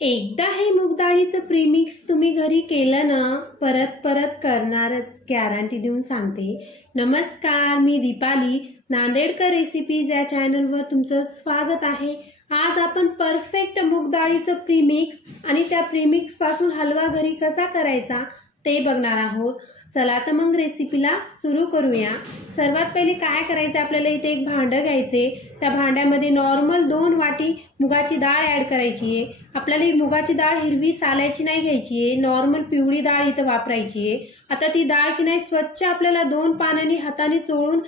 एकदा हे मूग डाळीचं प्रीमिक्स तुम्ही घरी केलं ना, परत परत करणारच, गॅरंटी देऊन सांगते. नमस्कार, मी दीपाली, नांदेडकर रेसिपीज या चॅनलवर तुमचं स्वागत आहे. आज आपण परफेक्ट मूग डाळीचं प्रीमिक्स आणि त्या प्रीमिक्सपासून हलवा घरी कसा करायचा ते बघणार आहोत. चला तर मग रेसिपीला सुरू करूया. सर्वात पहिले काय करायचं, आपल्याला इथे एक भांडं घ्यायचे. त्या भांड्यामध्ये नॉर्मल 2 वाटी मुगाची डाळ ॲड करायची आहे. आपल्याला ही मुगाची डाळ हिरवी सालायची नाही घ्यायची आहे, नॉर्मल पिवळी डाळ इथं वापरायची आहे. आता ती डाळ की नाही स्वच्छ आपल्याला 2 पाण्याने हाताने चोळून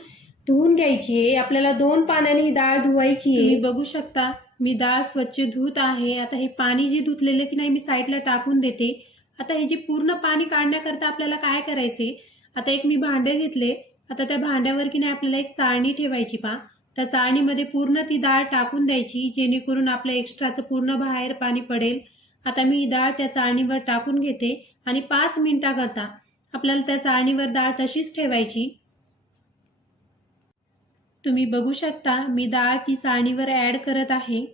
धुवून घ्यायची आहे. आपल्याला 2 पाण्याने ही डाळ धुवायची आहे. तुम्ही बघू शकता मी डाळ स्वच्छ धुत आहे. आता हे पाणी जे धुतलेलं की नाही मी साईडला टाकून देते. आता हे जे पूर्ण पाणी काढण्याकरता आपल्याला काय करायचे, आता एक मी भांडे घेतले. आता त्या भांड्यावर की नाही आपल्याला एक चाळणी ठेवायची त्या चाळणीमध्ये पूर्ण ती डाळ टाकून द्यायची, जेणेकरून आपल्या एक्स्ट्राचं पूर्ण बाहेर पाणी पडेल. आता मी ही डाळ त्या चाळणीवर टाकून घेते आणि 5 मिनिटाकरता आपल्याला त्या चाळणीवर डाळ तशीच ठेवायची. तुम्ही बघू शकता मी डाळ ती चाळणीवर ॲड करत आहे.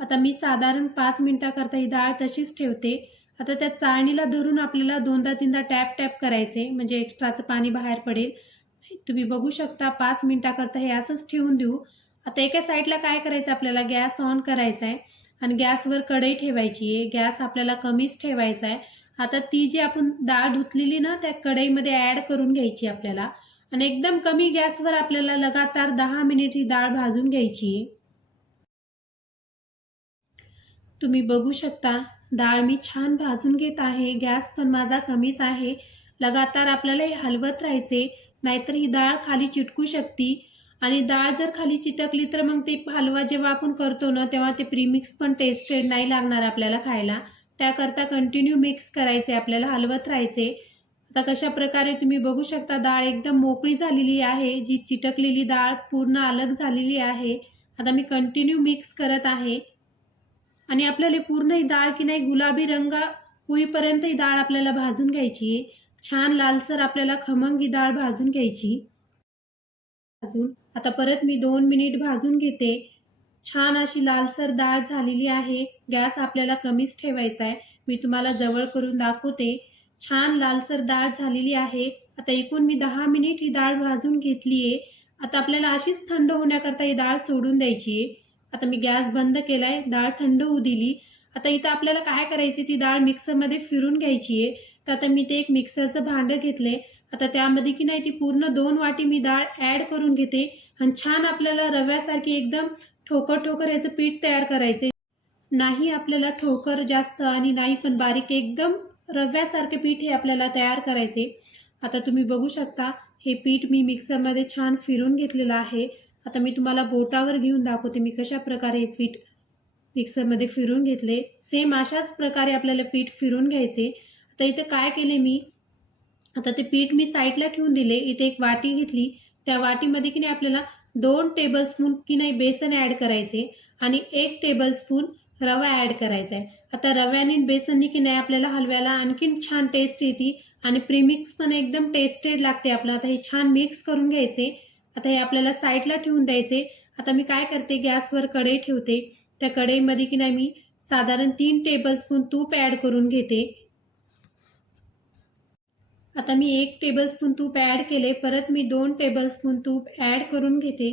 आता मी साधारण 5 मिनिटाकरता ही डाळ तशीच ठेवते. आता त्या चाळणीला धरून आपल्याला 2दा-3दा टॅप टॅप करायचे, म्हणजे एक्स्ट्राचं पाणी बाहेर पडेल. तुम्ही बघू शकता 5 मिनिटाकरता हे असंच ठेवून देऊ. आता एका साईडला काय करायचं, आपल्याला गॅस ऑन करायचा आहे आणि गॅसवर कढई ठेवायची आहे. गॅस आपल्याला कमीच ठेवायचा आहे. आता ती जी आपण डाळ धुतलेली ना त्या कढईमध्ये ॲड करून घ्यायची आपल्याला आणि एकदम कमी गॅसवर आपल्याला लगातार 10 मिनिट ही डाळ भाजून घ्यायची आहे. तुम्ही बघू शकता डाळ मी छान भाजून घेत आहे. गॅस पण माझा कमीच आहे. लगातार आपल्याला हे हलवत राहायचे, नाहीतर ही डाळ खाली चिटकू शकते आणि डाळ जर खाली चिटकली तर मग ते हलवा जेव्हा आपण करतो ना तेव्हा ते प्रीमिक्स पण टेस्टेड नाही लागणार आपल्याला खायला. त्याकरता कंटिन्यू मिक्स करायचे, आपल्याला हलवत राहायचे. आता कशा प्रकारे तुम्ही बघू शकता डाळ एकदम मोकळी झालेली आहे. जी चिटकलेली डाळ पूर्ण अलग झालेली आहे. आता मी कंटिन्यू मिक्स करत आहे आणि आपल्याला पूर्ण ही डाळ की नाही गुलाबी रंग होईपर्यंत ही डाळ आपल्याला भाजून घ्यायची आहे. छान लालसर आपल्याला खमंग ही डाळ भाजून घ्यायची. आता परत मी 2 मिनिट भाजून घेते. छान अशी लालसर डाळ झालेली आहे. गॅस आपल्याला कमीच ठेवायचा आहे. मी तुम्हाला जवळ करून दाखवते. छान लालसर डाळ झालेली आहे. आता एकूण मी 10 मिनिट ही डाळ भाजून घेतली आहे. आता आपल्याला अशीच थंड होण्याकरता ही डाळ सोडून द्यायची आहे. आता मी गॅस बंद केला आहे, डाळ थंड होऊ दिली. आता इथं आपल्याला काय करायची, ती डाळ मिक्सरमध्ये फिरून घ्यायची आहे. तर आता मी ते एक मिक्सरचं भांडं घेतले. आता त्यामध्ये की नाही ती पूर्ण 2 वाटी मी डाळ ॲड करून घेते आणि छान आपल्याला रव्यासारखी एकदम ठोकर ठोकर याचं पीठ तयार करायचे. नाही आपल्याला ठोकर जास्त आणि नाही पण बारीक, एकदम रव्यासारखे पीठ हे आपल्याला तयार करायचे. आता तुम्ही बघू शकता हे पीठ मी मिक्सरमध्ये छान फिरून घेतलेलं आहे. आता मी तुम्हाला बोटावर घेऊन दाखवते मी कशा प्रकारे हे पीठ मिक्सरमध्ये फिरून घेतले. सेम अशाच प्रकारे आपल्याला पीठ फिरून घ्यायचे. आता इथं काय केले मी, आता ते पीठ मी साईडला ठेवून दिले. इथे एक वाटी घेतली. त्या वाटीमध्ये की नाही आपल्याला 2 टेबलस्पून की नाही बेसन ॲड करायचे आणि 1 टेबलस्पून रवा ॲड करायचा आहे. आता रव्याने बेसननी की नाही आपल्याला हलव्याला आणखीन छान टेस्ट येते आणि प्रीमिक्स पण एकदम टेस्टेड लागते आपलं. आता हे छान मिक्स करून घ्यायचे. आता हे आपल्याला साईडला ठेवून द्यायचे. आता मी काय करते, गॅसवर कढई ठेवते. त्या कढईमध्ये की नाही मी साधारण 3 टेबलस्पून तूप ॲड करून घेते. आता मी 1 टेबलस्पून तूप ॲड केले. परत मी 2 टेबलस्पून तूप ॲड करून घेते.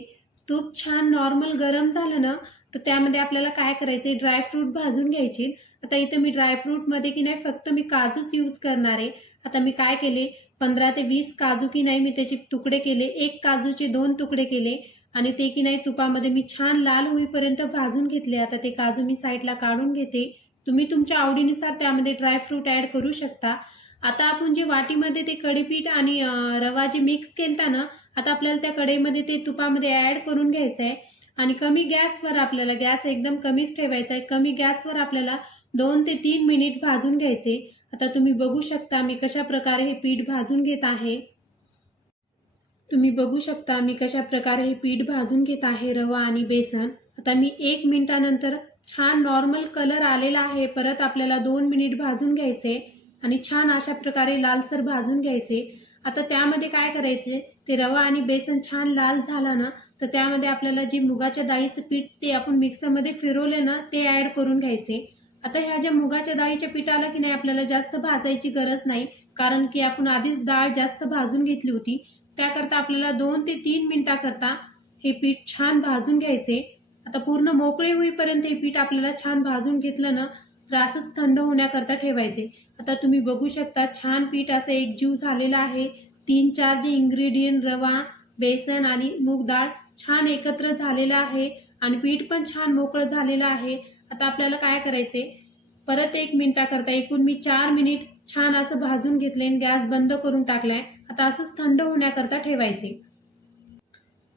तूप छान नॉर्मल गरम झालं ना तर त्यामध्ये आपल्याला काय करायचे, ड्रायफ्रूट भाजून घ्यायचे. आता इथं मी ड्रायफ्रूटमध्ये की नाही फक्त मी काजूच यूज करणार आहे. आता मी काय केले, 15 ते 20 काजू की नाही मी त्याचे तुकडे केले. 1 काजूचे 2 तुकडे केले आणि ते की नाही तुपामध्ये मी छान लाल होईपर्यंत भाजून घेतले. आता ते काजू मी साईडला काढून घेते. तुम्ही तुमच्या आवडीनुसार त्यामध्ये ड्रायफ्रूट ॲड करू शकता. आता आपण जे वाटीमध्ये ते कढीपीठ आणि रवा जे मिक्स केलता ना, आता आपल्याला त्या कढईमध्ये ते तुपामध्ये ॲड करून घ्यायचं आहे आणि कमी गॅसवर आपल्याला, गॅस एकदम कमीच ठेवायचा आहे. कमी गॅसवर आपल्याला 2 ते 3 मिनिट भाजून घ्यायचे. आता तुम्ही बघू शकता मी कशा प्रकारे हे पीठ भाजून घेत आहे. तुम्ही बघू शकता मी कशा प्रकारे हे पीठ भाजून घेत आहे, रवा आणि बेसन. आता मी 1 मिनिटानंतर छान नॉर्मल कलर आलेला आहे. परत आपल्याला 2 मिनिट भाजून घ्यायचे आणि छान अशा प्रकारे लालसर भाजून घ्यायचे. आता त्यामध्ये काय करायचे, ते रवा आणि बेसन छान लाल झाला ना तर त्यामध्ये आपल्याला जी मुगाच्या डाळीचं पीठ ते आपण मिक्सरमध्ये फिरवले ना ते ॲड करून घ्यायचे. आता ह्या ज्या मुगाच्या डाळीच्या पिठाला की नाही आपल्याला जास्त भाजायची गरज नाही, कारण की आपण आधीच डाळ जास्त भाजून घेतली होती. त्याकरता आपल्याला 2 ते 3 मिनिटाकरता हे पीठ छान भाजून घ्यायचे. आता पूर्ण मोकळे होईपर्यंत हे पीठ आपल्याला छान भाजून घेतलं ना, तर असंच थंड होण्याकरता ठेवायचे. आता तुम्ही बघू शकता छान पीठ असं एकजीव झालेलं आहे. 3-4 जे इन्ग्रेडियंट रवा, बेसन आणि मूग डाळ छान एकत्र झालेलं आहे आणि पीठ पण छान मोकळं झालेलं आहे. आता आपल्याला काय करायचे, परत 1 मिनिटाकरता एकूण मी 4 मिनिट छान असं भाजून घेतले आणि गॅस बंद करून टाकलाय. आता असंच थंड होण्याकरता ठेवायचे.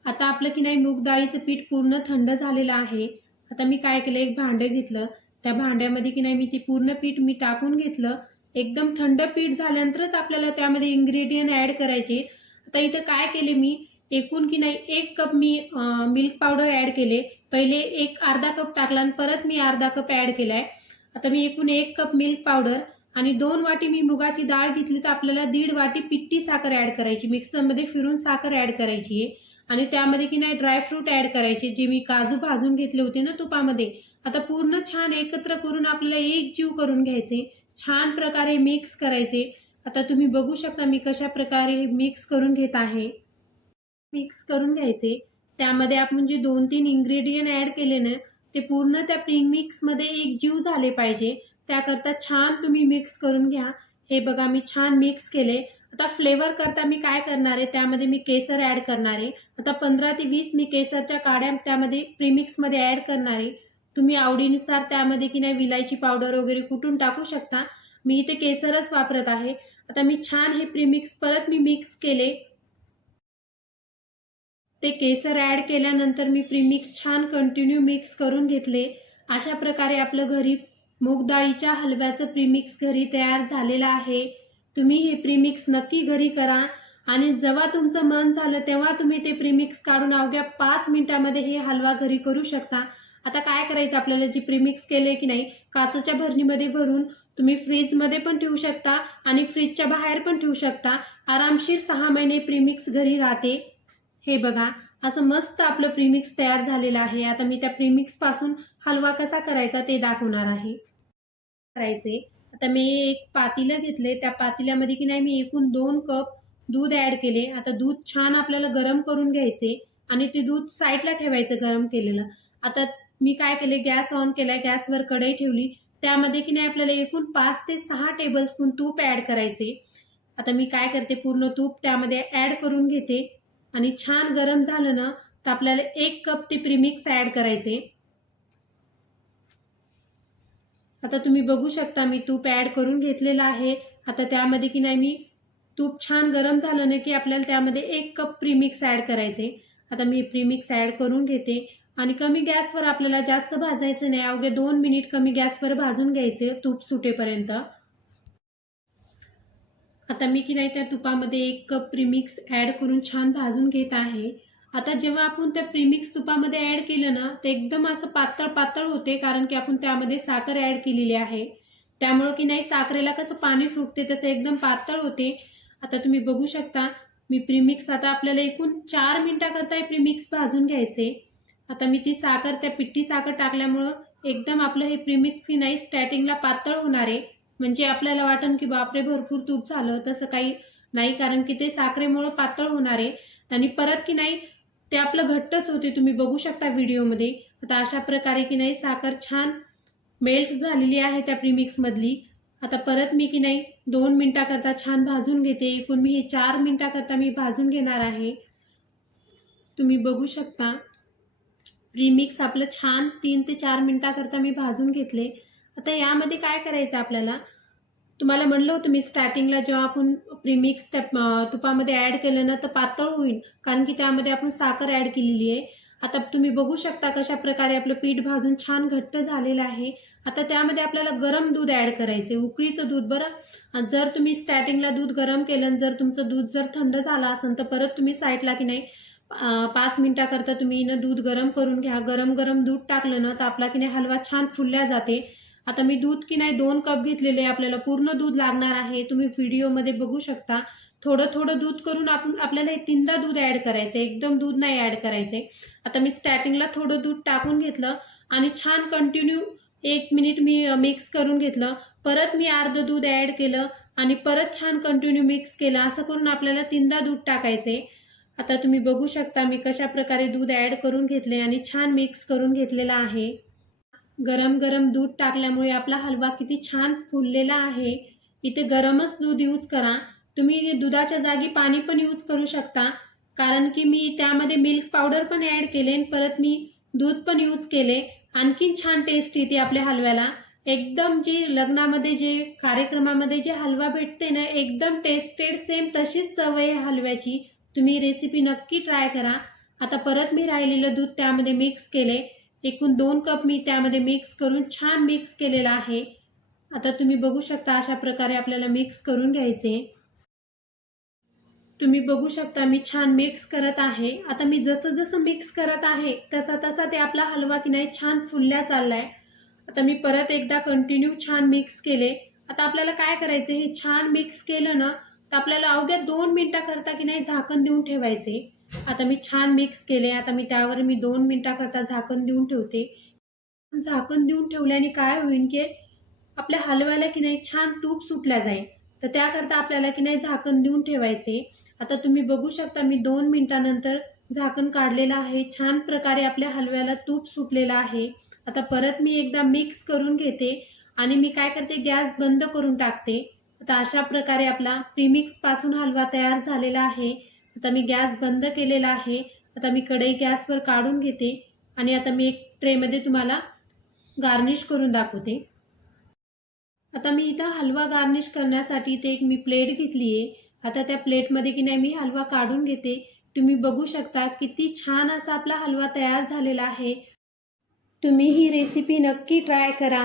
आता आपलं की नाही मूग डाळीचं पीठ पूर्ण थंड झालेलं आहे. आता मी काय केलं, एक भांडं घेतलं. त्या भांड्यामध्ये की नाही मी ते पूर्ण पीठ मी टाकून घेतलं. एकदम थंड पीठ झाल्यानंतरच आपल्याला त्यामध्ये इन्ग्रेडियंट ॲड करायचे. आता इथं काय केले मी, एकूण की नाही 1 कप मी मिल्क पावडर ॲड केले. पहिले अर्धा कप टाकला आणि परत मी अर्धा कप ॲड केला आहे. आता मी एकूण 1 कप मिल्क पावडर आणि 2 वाटी मी मुगाची डाळ घेतली, तर आपल्याला 1.5 वाटी पिठी साखर ॲड करायची. मिक्सरमध्ये फिरून साखर ॲड करायची आहे आणि त्यामध्ये की नाही ड्रायफ्रूट ॲड करायचे, जे मी काजू भाजून घेतले होते ना तुपामध्ये. आता पूर्ण छान एकत्र करून आपल्याला एकजीव करून घ्यायचे. छान प्रकारे मिक्स करायचे. आता तुम्ही बघू शकता मी कशा प्रकारे मिक्स करून घेत आहे. मिक्स करून घ्यायचे. त्यामध्ये आपण जे 2-3 इन्ग्रेडियंट ॲड केले ना, ते पूर्ण त्या प्रीमिक्समध्ये एकजीव झाले पाहिजे. त्याकरता छान तुम्ही मिक्स करून घ्या. हे बघा मी छान मिक्स केले. आता फ्लेवर करता मी काय करणार आहे, त्यामध्ये मी केसर ॲड करणार आहे. आता 15 ते 20 मी केसरच्या काड्या त्यामध्ये प्रीमिक्समध्ये ॲड करणार आहे. तुम्ही आवडीनुसार त्यामध्ये की नाही विलायची पावडर वगैरे कुटून टाकू शकता. मी इथे केसरच वापरत आहे. आता मी छान हे प्रीमिक्स परत मी मिक्स केले. ते केसर ॲड केल्यानंतर मी प्रीमिक्स छान कंटिन्यू मिक्स करून घेतले. अशा प्रकारे आपलं घरी मूग डाळीच्या हलव्याचं प्रीमिक्स घरी तयार झालेलं आहे. तुम्ही हे प्रीमिक्स नक्की घरी करा आणि जेव्हा तुमचं मन झालं तेव्हा तुम्ही ते प्रीमिक्स काढून अवघ्या 5 मिनिटामध्ये हे हलवा घरी करू शकता. आता काय करायचं, आपल्याला जी प्रीमिक्स केले की नाही, काचेच्या भरणीमध्ये भरून तुम्ही फ्रीजमध्ये पण ठेवू शकता आणि फ्रीजच्या बाहेर पण ठेवू शकता. आरामशीर 6 महिने प्रीमिक्स घरी राहते. हे बघा असं मस्त आपलं प्रीमिक्स तयार झालेलं आहे. आता मी त्या प्रीमिक्सपासून हलवा कसा करायचा ते दाखवणार आहे. आता मी एक पातेलं घेतले. त्या पातेल्यामध्ये की नाही मी एकूण 2 कप दूध ॲड केले. आता दूध छान आपल्याला गरम करून घ्यायचे आणि ते दूध साईडला ठेवायचं गरम केलेलं. आता मी काय केले, गॅस ऑन केलाय, गॅसवर कढई ठेवली. त्यामध्ये की नाही आपल्याला एकूण 5 ते 6 टेबलस्पून तूप ॲड करायचे. आता मी काय करते, पूर्ण तूप त्यामध्ये ॲड करून घेते आणि छान गरम झालं ना, तर आपल्याला 1 कप ते प्रीमिक्स ॲड करायचे. आता तुम्ही बघू शकता मी तूप ॲड करून घेतलेलं आहे. आता त्यामध्ये की नाही मी तूप छान गरम झालं ना, की आपल्याला त्यामध्ये 1 कप प्रीमिक्स ॲड करायचे. आता मी प्रीमिक्स ॲड करून घेते आणि कमी गॅसवर, आपल्याला जास्त भाजायचं नाही, अवघे 2 मिनिट कमी गॅसवर भाजून घ्यायचे तूप सुटेपर्यंत. आता मी की नाही त्या तुपामध्ये 1 कप प्रीमिक्स ॲड करून छान भाजून घेत आहे. आता जेव्हा आपण त्या प्रीमिक्स तुपामध्ये ॲड केलं ना, ते एकदम असं पातळ पातळ होते, कारण की आपण त्यामध्ये साखर ॲड केलेली आहे. त्यामुळं की नाही साखरेला कसं पाणी सुटते तसं एकदम पातळ होते. आता तुम्ही बघू शकता मी प्रीमिक्स, आता आपल्याला एकूण 4 मिनिटाकरता हे प्रीमिक्स भाजून घ्यायचे. आता मी ती साखर, त्या पिठी साखर टाकल्यामुळं एकदम आपलं हे प्रीमिक्स की नाही स्टार्टिंगला पातळ होणार आहे. म्हणजे आपल्याला वाटेल की बापरे भरपूर तूप झालं, तसं काही नाही, कारण की ते साखरेमुळं पातळ होणार आहे आणि परत की नाही ते आपलं घट्टच होते. तुम्ही बघू शकता व्हिडिओमध्ये. आता अशा प्रकारे की नाही साखर छान मेल्ट झालेली आहे त्या प्रीमिक्समधली. आता परत मी की नाही 2 मिनिटाकरता छान भाजून घेते. एकूण मी हे 4 मिनिटाकरता मी भाजून घेणार आहे. तुम्ही बघू शकता प्रीमिक्स आपलं छान 3 ते 4 मिनिटाकरता मी भाजून घेतले. आता यामध्ये काय करायचं आपल्याला, तुम्हाला म्हणलं होतं मी स्टार्टिंगला, जेव्हा आपण प्रीमिक्स त्या तुपामध्ये ॲड केलं ना, तर पातळ होईल, कारण की त्यामध्ये आपण साखर ॲड केलेली आहे. आता तुम्ही बघू शकता कशा प्रकारे आपलं पीठ भाजून छान घट्ट झालेलं आहे. आता त्यामध्ये आपल्याला गरम दूध ॲड करायचे, उकळीचं दूध. बरं, जर तुम्ही स्टार्टिंगला दूध गरम केलं आणि जर तुमचं दूध जर थंड झालं असेल, तर परत तुम्ही साईडला की नाही 5 मिनिटाकरता तुम्ही ना दूध गरम करून घ्या. गरम गरम दूध टाकलं ना, तर आपला की नाही हलवा छान फुलल्या जाते. आता मी दूध की नाही 2 कप घेतलेले, आपल्याला पूर्ण दूध लागणार आहे. तुम्ही व्हिडिओमध्ये बघू शकता. थोडं थोडं दूध करून आपल्याला हे 3दा दूध ॲड करायचं, एकदम दूध नाही ॲड करायचे. आता मी स्टार्टिंगला थोडं दूध टाकून घेतलं आणि छान कंटिन्यू 1 मिनिट मी मिक्स करून घेतलं. परत मी अर्धं दूध ॲड केलं आणि परत छान कंटिन्यू मिक्स केलं. असं करून आपल्याला 3दा दूध टाकायचे. आता तुम्ही बघू शकता मी कशाप्रकारे दूध ॲड करून घेतले आणि छान मिक्स करून घेतलेला आहे. गरम गरम दूध टाकल्यामुळे आपला हलवा किती छान फुललेला आहे. इथे गरमच दूध यूज करा. तुम्ही दुधाच्या जागी पाणी पण यूज करू शकता, कारण की मी त्यामध्ये मिल्क पावडर पण ॲड केले आणि परत मी दूध पण यूज केले. आणखीन छान टेस्ट येते आपल्या हलव्याला. एकदम जे लग्नामध्ये जे कार्यक्रमामध्ये जे हलवा भेटते ना, एकदम टेस्टेड सेम तशीच चव आहे हलव्याची. तुम्ही रेसिपी नक्की ट्राय करा. आता परत मी राहिलेलं दूध त्यामध्ये मिक्स केले. एकूण 2 कप मी त्यामध्ये मिक्स करून छान मिक्स केलेला आहे. आता तुम्ही बघू शकता अशा प्रकारे आपल्याला मिक्स करून घ्यायचे. तुम्ही बघू शकता मी छान मिक्स करत आहे. आता मी जसं जसं मिक्स करत आहे तसा तसा ते आपला हलवा की नाही छान फुलल्या चाललाय. आता मी परत एकदा कंटिन्यू छान मिक्स केले. आता आपल्याला काय करायचे, हे छान मिक्स केलं ना तर आपल्याला अवघ्या 2 मिनिटाकरता की नाही झाकण देऊन ठेवायचे. आता मी छान मिक्स केले. आता मी त्यावर 2 मिनिटाकरता झाकण देऊन ठेवते. झाकण देऊन ठेवल्याने काय होईल की आपल्या हलव्याला की नाही छान तूप सुटल्या जाईल. तर त्याकरता आपल्याला की नाही झाकण देऊन ठेवायचे. आता तुम्ही बघू शकता मी 2 मिनिटानंतर झाकण काढलेलं आहे. छान प्रकारे आपल्या हलव्याला तूप सुटलेलं आहे. आता परत मी एकदा मिक्स करून घेते आणि मी काय करते, गॅस बंद करून टाकते. आता अशा प्रकारे आपला प्रीमिक्सपासून हलवा तयार झालेला आहे. आता मी गॅस बंद केलेला आहे. आता मी कढई गॅसवर काढून घेते आणि आता मी एक ट्रेमध्ये तुम्हाला गार्निश करून दाखवते. आता मी इथं हलवा गार्निश करण्यासाठी इथे एक मी प्लेट घेतली आहे. आता त्या प्लेटमध्ये की नाही मी हलवा काढून घेते. तुम्ही बघू शकता किती छान असा आपला हलवा तयार झालेला आहे. तुम्ही ही रेसिपी नक्की ट्राय करा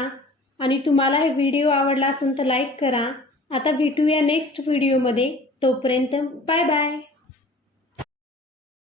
आणि तुम्हाला हे व्हिडिओ आवडला असेल तर लाईक करा. आता भेटूया नेक्स्ट व्हिडिओमध्ये. तोपर्यंत बाय बाय.